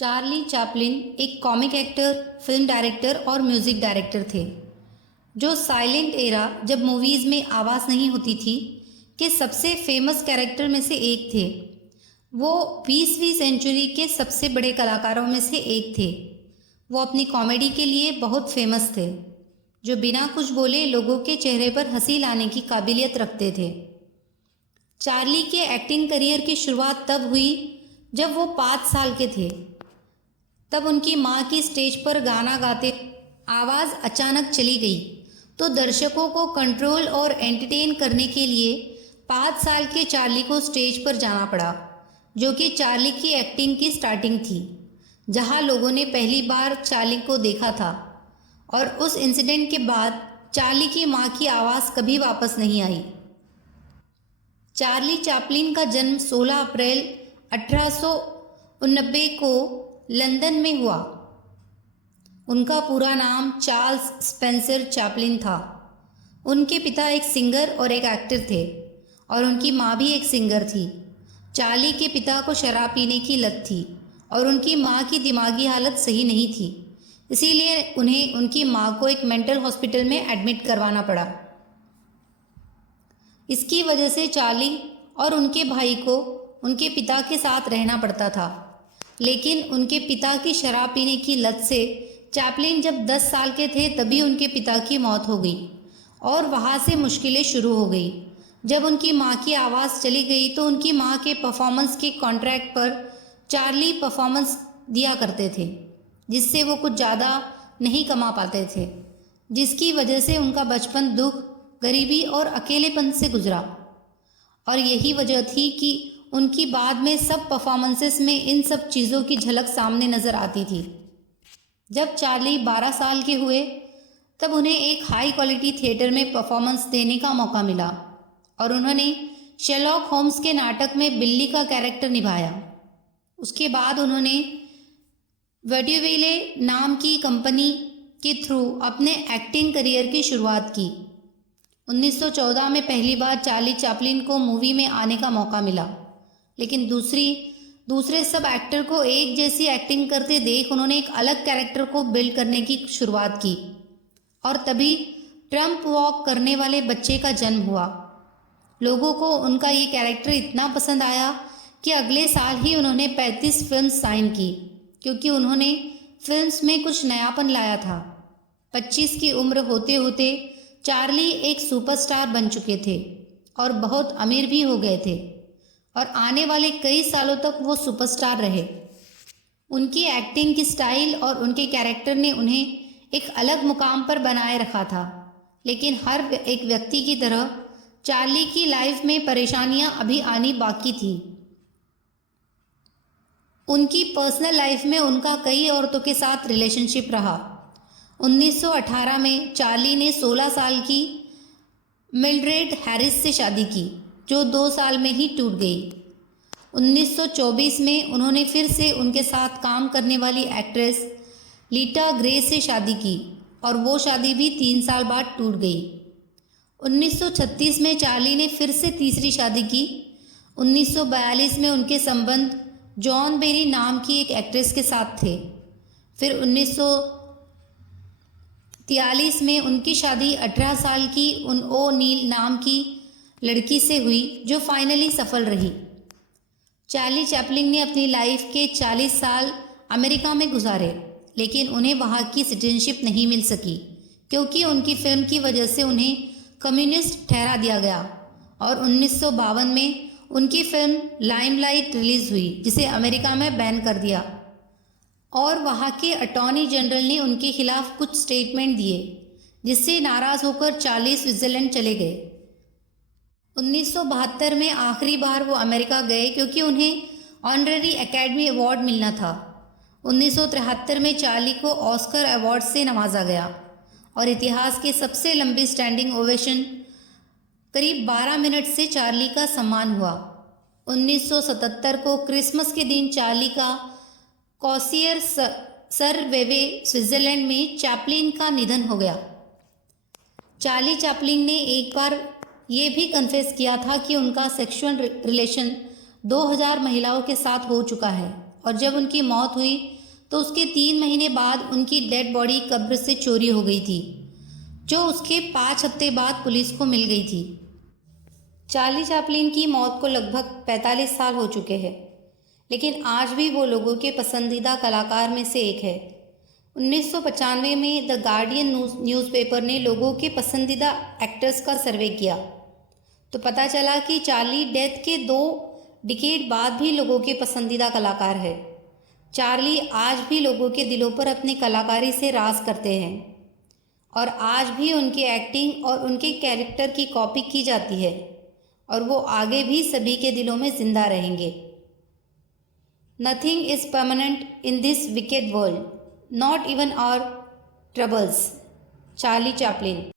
Charlie Chaplin एक comic actor, film director और music director थे जो साइलेंट एरा, जब मूवीज़ में आवाज़ नहीं होती थी, के सबसे फेमस कैरेक्टर में से एक थे। वो 20वीं सेंचुरी के सबसे बड़े कलाकारों में से एक थे। वो अपनी कॉमेडी के लिए बहुत फेमस थे, जो बिना कुछ बोले लोगों के चेहरे पर हंसी लाने की काबिलियत रखते थे। चार्ली के एक्टिंग करियर की शुरुआत तब हुई जब वो 5 साल के थे। तब उनकी माँ की स्टेज पर गाना गाते आवाज़ अचानक चली गई, तो दर्शकों को कंट्रोल और एंटरटेन करने के लिए 5 साल के चार्ली को स्टेज पर जाना पड़ा, जो कि चार्ली की एक्टिंग की स्टार्टिंग थी, जहां लोगों ने पहली बार चार्ली को देखा था। और उस इंसिडेंट के बाद चार्ली की माँ की आवाज़ कभी वापस नहीं आई। चार्ली चैपलिन का जन्म 16 अप्रैल 1889 को लंदन में हुआ। उनका पूरा नाम चार्ल्स स्पेंसर चैपलिन था। उनके पिता एक सिंगर और एक एक्टर थे और उनकी माँ भी एक सिंगर थी। चार्ली के पिता को शराब पीने की लत थी और उनकी माँ की दिमागी हालत सही नहीं थी, इसीलिए उन्हें उनकी माँ को एक मेंटल हॉस्पिटल में एडमिट करवाना पड़ा। इसकी वजह से चार्ली और उनके भाई को उनके पिता के साथ रहना पड़ता था, लेकिन उनके पिता की शराब पीने की लत से चैपलिन जब 10 साल के थे तभी उनके पिता की मौत हो गई और वहाँ से मुश्किलें शुरू हो गई। जब उनकी माँ की आवाज़ चली गई तो उनकी माँ के परफॉर्मेंस के कॉन्ट्रैक्ट पर चार्ली परफॉर्मेंस दिया करते थे, जिससे वो कुछ ज़्यादा नहीं कमा पाते थे, जिसकी वजह से उनका बचपन दुख, गरीबी और अकेलेपन से गुजरा। और यही वजह थी कि उनकी बाद में सब परफॉर्मेंसेस में इन सब चीज़ों की झलक सामने नज़र आती थी। जब चार्ली 12 साल के हुए तब उन्हें एक हाई क्वालिटी थिएटर में परफॉर्मेंस देने का मौका मिला और उन्होंने शेरलॉक होम्स के नाटक में बिल्ली का कैरेक्टर निभाया। उसके बाद उन्होंने वेड्यूवेले नाम की कंपनी के थ्रू अपने एक्टिंग करियर की शुरुआत की। 1914 में पहली बार चार्ली चैपलिन को मूवी में आने का मौका मिला, लेकिन दूसरे सब एक्टर को एक जैसी एक्टिंग करते देख उन्होंने एक अलग कैरेक्टर को बिल्ड करने की शुरुआत की और तभी ट्रम्प वॉक करने वाले बच्चे का जन्म हुआ। लोगों को उनका ये कैरेक्टर इतना पसंद आया कि अगले साल ही उन्होंने 35 फिल्म्स साइन की, क्योंकि उन्होंने फिल्म्स में कुछ नयापन लाया था। 25 की उम्र होते होते चार्ली एक सुपरस्टार बन चुके थे और बहुत अमीर भी हो गए थे और आने वाले कई सालों तक वो सुपरस्टार रहे। उनकी एक्टिंग की स्टाइल और उनके कैरेक्टर ने उन्हें एक अलग मुकाम पर बनाए रखा था, लेकिन हर एक व्यक्ति की तरह चार्ली की लाइफ में परेशानियां अभी आनी बाकी थी। उनकी पर्सनल लाइफ में उनका कई औरतों के साथ रिलेशनशिप रहा। 1918 में चार्ली ने 16 साल की मिल्ड्रेड हैरिस से शादी की, जो 2 साल में ही टूट गई। 1924 में उन्होंने फिर से उनके साथ काम करने वाली एक्ट्रेस लीटा ग्रे से शादी की और वो शादी भी 3 साल बाद टूट गई। 1936 में चार्ली ने फिर से तीसरी शादी की। 1942 में उनके संबंध जॉन बेरी नाम की एक एक्ट्रेस के साथ थे। फिर 1943 में उनकी शादी 18 साल की उन ओ नील नाम की लड़की से हुई, जो फाइनली सफल रही। चार्ली चैपलिन ने अपनी लाइफ के 40 साल अमेरिका में गुजारे, लेकिन उन्हें वहाँ की सिटीजनशिप नहीं मिल सकी, क्योंकि उनकी फिल्म की वजह से उन्हें कम्युनिस्ट ठहरा दिया गया। और 1952 में उनकी फिल्म लाइमलाइट रिलीज़ हुई, जिसे अमेरिका में बैन कर दिया और वहाँ के अटॉर्नी जनरल ने उनके खिलाफ कुछ स्टेटमेंट दिए, जिससे नाराज़ होकर चार्ली स्विट्ज़रलैंड चले गए। 1972 में आखिरी बार वो अमेरिका गए क्योंकि उन्हें ऑनररी एकेडमी अवार्ड मिलना था। 1973 में चार्ली को ऑस्कर अवार्ड से नवाजा गया और इतिहास की सबसे लंबी स्टैंडिंग ओवेशन करीब 12 मिनट से चार्ली का सम्मान हुआ। 1977 को क्रिसमस के दिन चार्ली का कॉसियर सर वेवे स्विट्ज़रलैंड में चैपलिन का निधन हो गया। चार्ली चैपलिन ने एक बार ये भी कन्फेस किया था कि उनका सेक्सुअल रिलेशन 2000 महिलाओं के साथ हो चुका है और जब उनकी मौत हुई तो उसके 3 महीने बाद उनकी डेड बॉडी कब्र से चोरी हो गई थी, जो उसके 5 हफ्ते बाद पुलिस को मिल गई थी। चार्ली चैपलिन की मौत को लगभग 45 साल हो चुके हैं, लेकिन आज भी वो लोगों के पसंदीदा कलाकार में से एक है। 1995 में द गार्डियन न्यूज़पेपर ने लोगों के पसंदीदा एक्टर्स का सर्वे किया तो पता चला कि चार्ली डेथ के 2 डिकेड बाद भी लोगों के पसंदीदा कलाकार है। चार्ली आज भी लोगों के दिलों पर अपनी कलाकारी से राज करते हैं और आज भी उनकी एक्टिंग और उनके कैरेक्टर की कॉपी की जाती है और वो आगे भी सभी के दिलों में जिंदा रहेंगे। Nothing is permanent in this wicked world, not even our troubles. Charlie Chaplin.